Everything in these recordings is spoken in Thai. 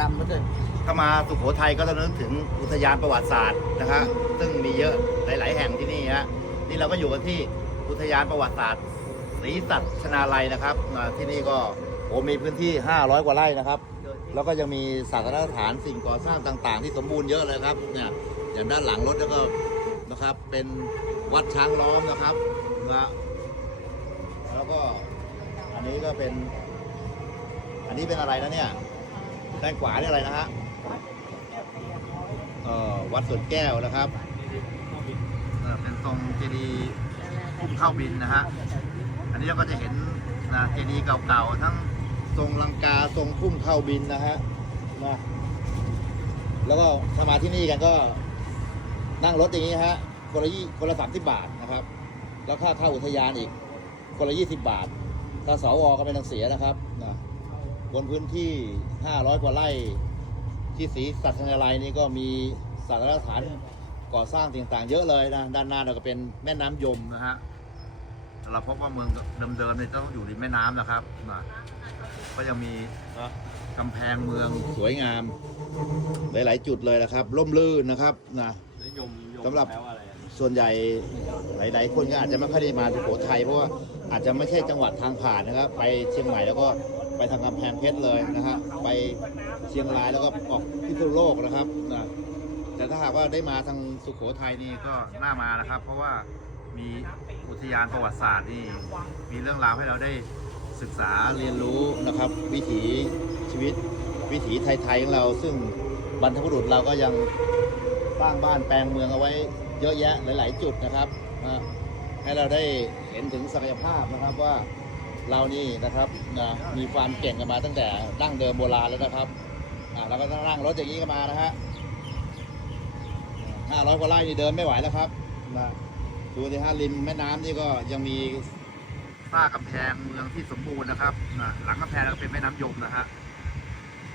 ดำมาเลยถ้ามาสุโขทัยก็ต้องนึกถึงอุทยานประวัติศาสตร์นะครับซึ่งมีเยอะหลาย ๆ แห่งที่นี่ฮะนี่เราก็อยู่กันที่อุทยานประวัติศาสตร์ศรีสัชนาลัยนะครับอ่าที่นี่ก็โอ้มีพื้นที่ 500 กว่าไร่นะครับ แล้วก็ยังมีศาสนสถานสิ่งก่อสร้างต่าง ๆ ที่สมบูรณ์เยอะเลยครับเนี่ยอย่างด้านหลังรถแล้วก็นะครับเป็นวัดช้างล้อมนะครับนะแล้วก็อันนี้ก็เป็น อันนี้เป็นอะไรนะเนี่ย ด้านขวาเนี่ยอะไรนะฮะเอ่อวัดสวนแก้วนะครับเอ่อเป็นทรงเจดีย์พุ่มเข้าบินนะฮะอันนี้เราก็จะเห็นนะเจดีย์เก่าๆทั้งทรงลังกาทรงพุ่มเข้าบินนะฮะนะแล้วก็ถ้ามาที่นี่กันก็นั่งรถอย่างนี้ฮะคนละยี่คนละสามสิบบาทนะครับ แล้วค่าเข้าอุทยานอีกคนละยี่สิบบาท ถ้าสวก็ไม่ต้องเสียนะครับนะ บนพื้นที่ 500 กว่าไร่ที่ศรีสัชนาลัยนี่ก็มีสาธารณสถานก่อสร้างต่างๆ เยอะเลยนะ ด้านหน้าเราก็เป็นแม่น้ำยมนะฮะเราพบว่าเมืองเดิมๆเนี่ยต้องอยู่ริมแม่น้ำนะครับนะก็ยังมีกำแพงเมืองสวยงาม หลายๆ จุดเลยนะครับร่มรื่นนะครับนะแล้วยมยมสำหรับแปลว่าอะไรอะส่วนใหญ่หลายๆ คนก็อาจจะไม่ค่อยได้มาสุโขทัยเพราะว่าอาจจะไม่ใช่จังหวัดทางผ่านนะครับ ไปเชียงใหม่แล้วก็ ไปทางกำแพงเพชรเลยนะฮะไปเชียงรายแล้วก็ออกพิษณุโลกนะครับนะแต่ถ้าหากว่าได้มาทางสุโขทัยนี่ก็น่ามานะครับ เพราะว่ามีอุทยานประวัติศาสตร์นี่มีเรื่องราวให้เราได้ศึกษาเรียนรู้นะครับ วิถีชีวิตวิถีไทยๆของเรา ซึ่งบรรพบุรุษเราก็ยังสร้างบ้านแปลงเมืองเอาไว้เยอะแยะหลาย ๆ จุดนะครับให้เราได้เห็นถึงศักยภาพนะครับว่า เรานี่นะครับนะมีความเก่งกันมาตั้งแต่ดั้งเดิมโบราณแล้วนะครับอ่าเราก็ต้องนั่งรถอย่างนี้กันมานะฮะห้าร้อยกว่าไร่นี่เดินไม่ไหวแล้วครับนะดูสิฮะริมแม่น้ำนี่ก็ยังมีฝ้ากำแพงเมืองที่สมบูรณ์นะครับนะหลังกำแพงก็เป็นแม่น้ำยมนะฮะ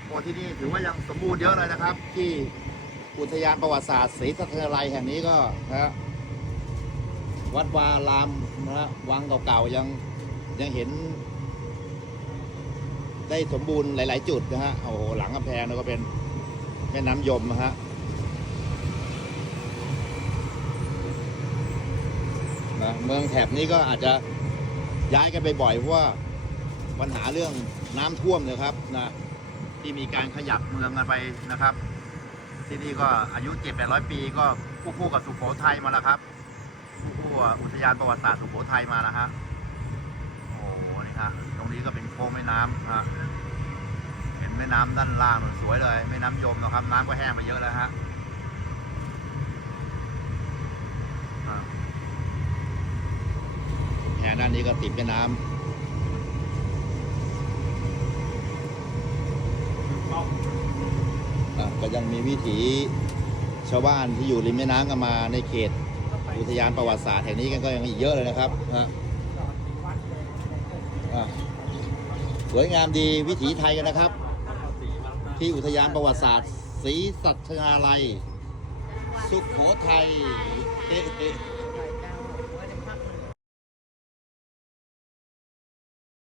โอ้ที่นี่ถือว่ายังสมบูรณ์เยอะเลยนะครับ ที่อุทยานประวัติศาสตร์ศรีสัชนาลัยแห่งนี้ก็นะฮะวัดวารามนะฮะวังเก่าๆยัง ยังเห็น ได้สมบูรณ์หลาย ๆ จุดนะฮะโอ้โหหลังกำแพงนี่ก็เป็นแม่น้ำยมนะฮะนะเมืองแถบนี้ก็อาจจะย้ายกันไปบ่อยเพราะว่าปัญหาเรื่องน้ำท่วมเนะครับนะที่มีการขยับเมืองกันไปนะครับ ที่นี่ก็อายุเจ็ดแปดร้อยปีก็คู่คู่กับสุโขทัยมาแล้วครับคู่คู่กับอุทยานประวัติศาสตร์สุโขทัยมาแล้วฮะ ฮะตรงนี้ก็เป็นโค้งแม่น้ำฮะเห็นแม่น้ำด้านล่างสวยเลยแม่น้ำยมนะครับ น้ำก็แห้งมาเยอะแล้วฮะแห่ด้านนี้ก็ติดแม่น้ำอะก็ยังมีวิถีชาวบ้านที่อยู่ริมแม่น้ำกันมาในเขตอุทยานประวัติศาสตร์แห่งนี้กันก็ยังอีกเยอะเลยนะครับฮะ สวยงามดีวิถีไทยกันนะครับ ที่อุทยานประวัติศาสตร์ศรีสัชนาลัย สุขโขทัย